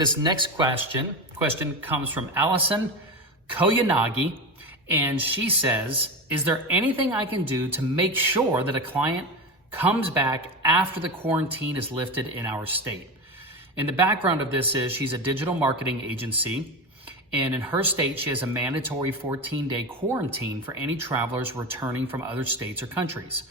This next question comes from Alison Koyanagi, and she says, is there anything I can do to make sure that a client comes back after the quarantine is lifted in our state? And the background of this is she's a digital marketing agency, and in her state, she has a mandatory 14-day quarantine for any travelers returning from other states or countries.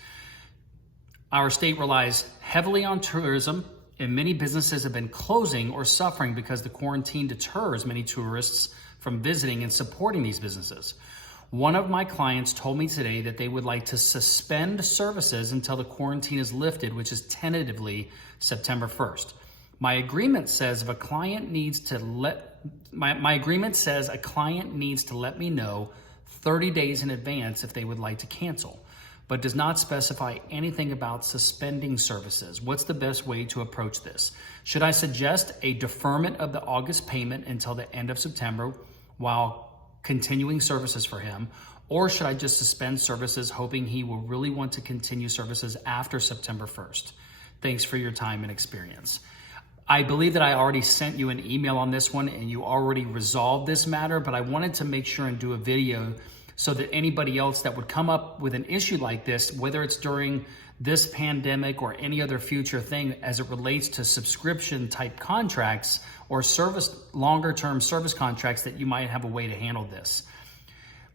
Our state relies heavily on tourism, and many businesses have been closing or suffering because the quarantine deters many tourists from visiting and supporting these businesses. One of my clients told me today that they would like to suspend services until the quarantine is lifted, which is tentatively September 1st. My agreement says a client needs to let me know 30 days in advance if they would like to cancel, but does not specify anything about suspending services. What's the best way to approach this? Should I suggest a deferment of the August payment until the end of September while continuing services for him? Or should I just suspend services hoping he will really want to continue services after September 1st? Thanks for your time and experience. I believe that I already sent you an email on this one and you already resolved this matter, but I wanted to make sure and do a video so that anybody else that would come up with an issue like this, whether it's during this pandemic or any other future thing as it relates to subscription type contracts or longer term service contracts, that you might have a way to handle this.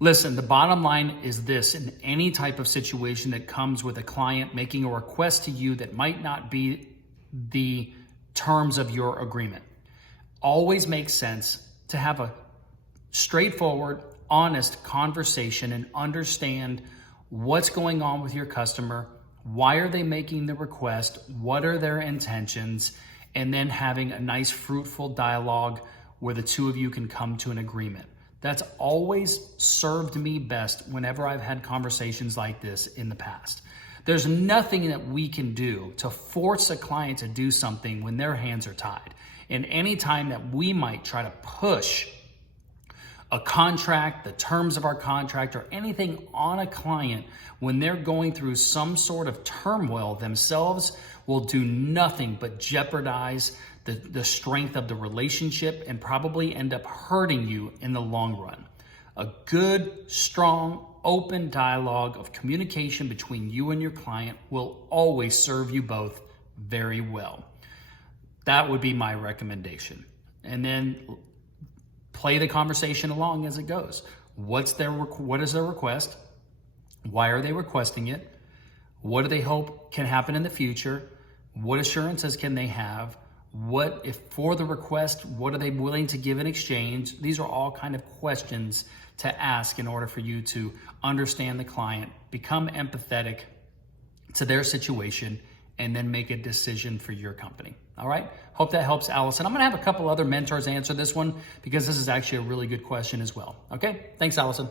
Listen, the bottom line is this: in any type of situation that comes with a client making a request to you that might not be the terms of your agreement, always makes sense to have a straightforward, honest conversation and understand what's going on with your customer, why are they making the request, what are their intentions, and then having a nice fruitful dialogue where the two of you can come to an agreement. That's always served me best whenever I've had conversations like this in the past. There's nothing that we can do to force a client to do something when their hands are tied. And any time that we might try to push a contract, the terms of our contract, or anything on a client when they're going through some sort of turmoil themselves, will do nothing but jeopardize the strength of the relationship and probably end up hurting you in the long run. A good, strong, open dialogue of communication between you and your client will always serve you both very well. That would be my recommendation. And then play the conversation along as it goes. What is their request? Why are they requesting it? What do they hope can happen in the future? What assurances can they have? What if for the request, what are they willing to give in exchange? These are all kind of questions to ask in order for you to understand the client, become empathetic to their situation, and then make a decision for your company. All right? Hope that helps, Allison. I'm going to have a couple other mentors answer this one because this is actually a really good question as well. Okay? Thanks, Allison.